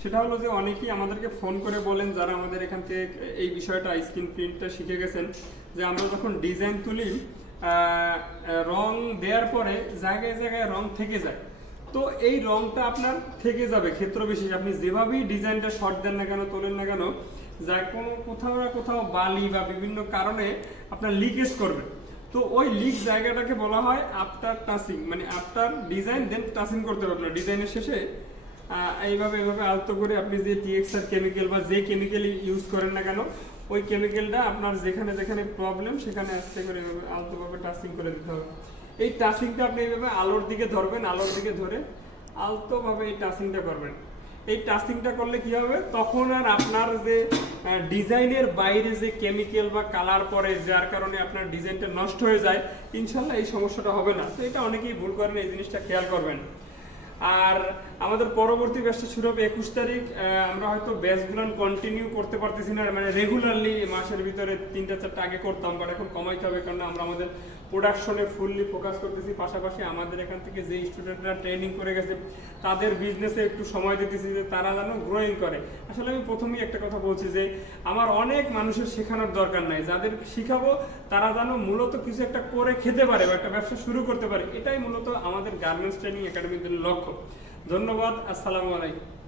সেটা হলো যে অনেকেই আমাদেরকে ফোন করে বলেন যারা আমাদের এখান থেকে এই বিষয়টা স্ক্রিন প্রিন্টটা শিখে গেছেন, যে আমরা যখন ডিজাইন তুলি রং দেওয়ার পরে জায়গায় জায়গায় রং থেকে যায়। তো এই রংটা আপনার থেকে যাবে ক্ষেত্র বিশেষ, আপনি যেভাবেই ডিজাইনটা শর্ট দেন না কেন, তোলেন না কেন, যা কোনো কোথাও না কোথাও বালি বা বিভিন্ন কারণে আপনার লিকেজ করবে। তো ওই লিক জায়গাটাকে বলা হয় আফটার টাচিং, মানে আফটার ডিজাইন দেন টাচিং করতে হবে আপনার ডিজাইনের শেষে। এইভাবে আলতো করে আপনি যে টিএক্সআর কেমিক্যাল বা যে কেমিক্যাল ইউজ করেন না কেন, ওই কেমিক্যালটা আপনার যেখানে যেখানে প্রবলেম সেখানে আস্তে করে এইভাবে আলতোভাবে টাচিং করে দিতে হবে। এই টাচিংটা আপনি এইভাবে আলোর দিকে ধরবেন, আলোর দিকে ধরে আলতোভাবে এই টাচিংটা করবেন। এই টাচিংটা করলে কি হবে, তখন আর আপনার যে ডিজাইনের বাইরে যে কেমিক্যাল বা কালার পরে যার কারণে আপনার ডিজাইনটা নষ্ট হয়ে যায়, ইনশাল্লাহ এই সমস্যাটা হবে না। তো এটা অনেকেই ভুল করেন, এই জিনিসটা খেয়াল করবেন। আর আমাদের পরবর্তী ব্যাচটা শুরু হবে 21 তারিখ। আমরা হয়তো ব্যাচগুলো কন্টিনিউ করতে পারতেছি না, মানে রেগুলারলি মাসের ভিতরে 3টা-4টা আগে করতাম, বাট এখন কমাইতে হবে, কারণ আমরা আমাদের প্রোডাকশনে ফুললি ফোকাস করতেছি। পাশাপাশি আমাদের এখান থেকে যে স্টুডেন্টরা ট্রেনিং করে গেছে তাদের বিজনেসে একটু সময় দিতেছি যে তারা যেন গ্রোয়িং করে। আসলে আমি প্রথমেই একটা কথা বলছি যে আমার অনেক মানুষের শেখানোর দরকার নাই, যাদের শিখাবো তারা যেন মূলত কিছু একটা করে খেতে পারে বা একটা ব্যবসা শুরু করতে পারে। এটাই মূলত আমাদের গার্মেন্টস ট্রেনিং একাডেমির লক্ষ্য। ধন্যবাদ, আসসালামু আলাইকুম।